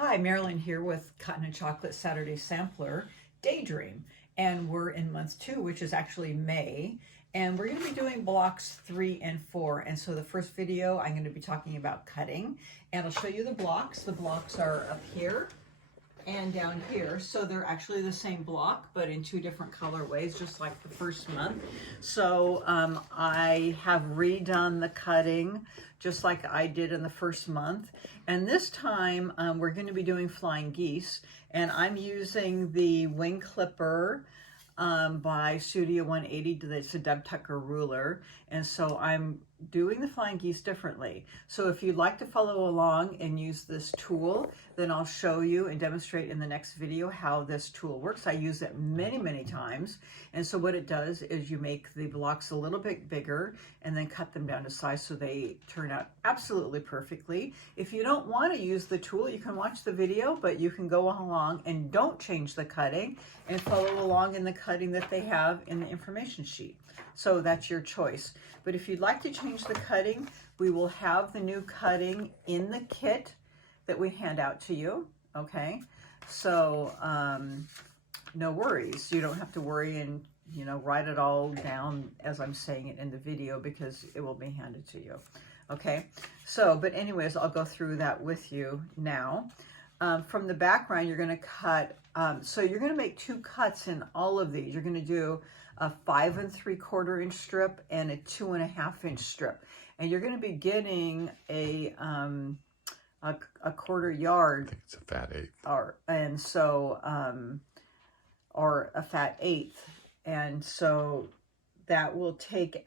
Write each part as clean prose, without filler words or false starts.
Hi, Marilyn here with Cotton and Chocolate Saturday Sampler Daydream. And we're in month 2, which is actually May. And we're going to be doing blocks 3 and 4. And so the first video, I'm going to be talking about cutting. And I'll show you the blocks. The blocks are up here and down here. So they're actually the same block, but in 2 different colorways, just like the first month. So I have redone the cutting just like I did in the first month. And this time we're going to be doing flying geese, and I'm using the wing clipper by Studio 180. It's a Deb Tucker ruler, and so I'm doing the flying geese differently. So if you'd like to follow along and use this tool, then I'll show you and demonstrate in the next video how this tool works. I use it many times, and so what it does is you make the blocks a little bit bigger and then cut them down to size so they turn out absolutely perfectly. If you don't want to use the tool, you can watch the video, but you can go along and don't change the cutting and follow along in the cutting that they have in the information sheet. So that's your choice. But if you'd like to change the cutting, we will have the new cutting in the kit that we hand out to you, okay? So no worries. You don't have to worry and write it all down as I'm saying it in the video, because it will be handed to you, okay? So, but anyways, I'll go through that with you now. From the background, you're going to cut, so you're going to make 2 cuts in all of these. You're going to do a 5 3/4 inch strip and a 2 1/2 inch strip, and you're going to be getting a 1/4 yard. I think it's a fat eighth. Or a fat eighth, and so that will take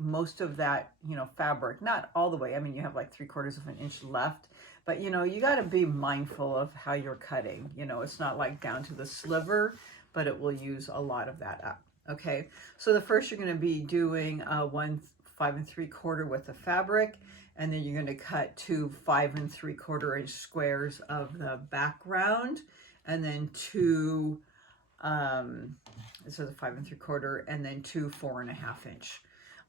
most of that fabric, not all the way. I mean, you have like 3/4 of an inch left. But, you got to be mindful of how you're cutting. It's not like down to the sliver, but it will use a lot of that up. Okay, so the first you're going to be doing 1 5 3/4 with the fabric, and then you're going to cut 2 5 3/4 inch squares of the background, and then 2, this is a 5 3/4, and then 2 4 1/2 inch.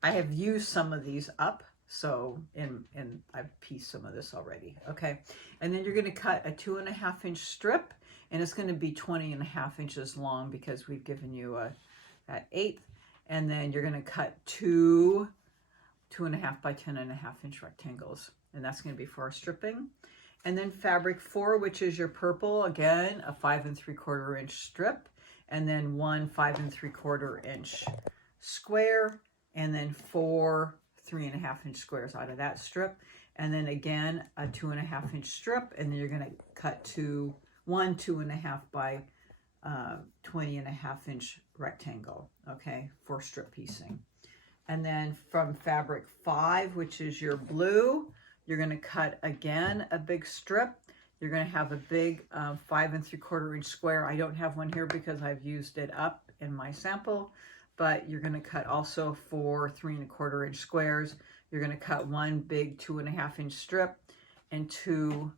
I have used some of these up. So, I've pieced some of this already, okay? And then you're going to cut a 2 1/2 inch strip, and it's going to be 20 1/2 inches long because we've given you that eighth. And then you're going to cut 2 2.5 by 10 1/2 inch rectangles, and that's going to be for our stripping. And then fabric 4, which is your purple, again, a 5 3/4 inch strip, and then 1 5 3/4 inch square, and then 4 3 1/2 inch squares out of that strip, and then again a 2 1/2 inch strip, and then you're going to cut 1 2 1/2 by 20 1/2 inch rectangle, okay, for strip piecing. And then from fabric 5, which is your blue, you're going to cut again a big strip. You're going to have a big 5 3/4 inch square. I don't have one here because I've used it up in my sample. But you're going to cut also 4 3 1/4 inch squares. You're going to cut 1 big 2 1/2 inch strip and 2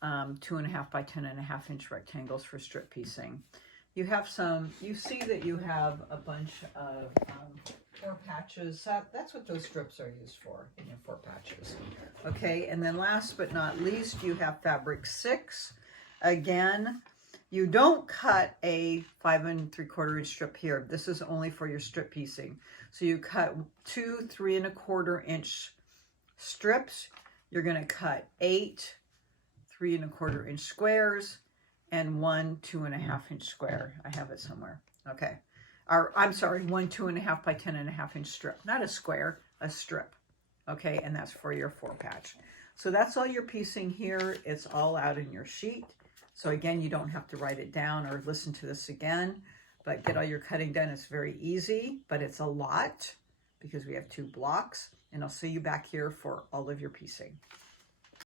2 1/2 by 10 1/2 inch rectangles for strip piecing. You see that you have a bunch of 4 patches. That's what those strips are used for, 4 patches. Okay, and then last but not least, you have fabric 6. Again, you don't cut a 5 3/4 inch strip here. This is only for your strip piecing. So you cut 2 3 1/4 inch strips. You're going to cut 8 3 1/4 inch squares and 1 2 1/2 inch square. I have it somewhere. Okay. Or I'm sorry, 1 2 1/2 by 10 1/2 inch strip. Not a square, a strip. Okay, and that's for your 4 patch. So that's all your piecing here. It's all out in your sheet. So again, you don't have to write it down or listen to this again, but get all your cutting done. It's very easy, but it's a lot because we have 2 blocks, and I'll see you back here for all of your piecing.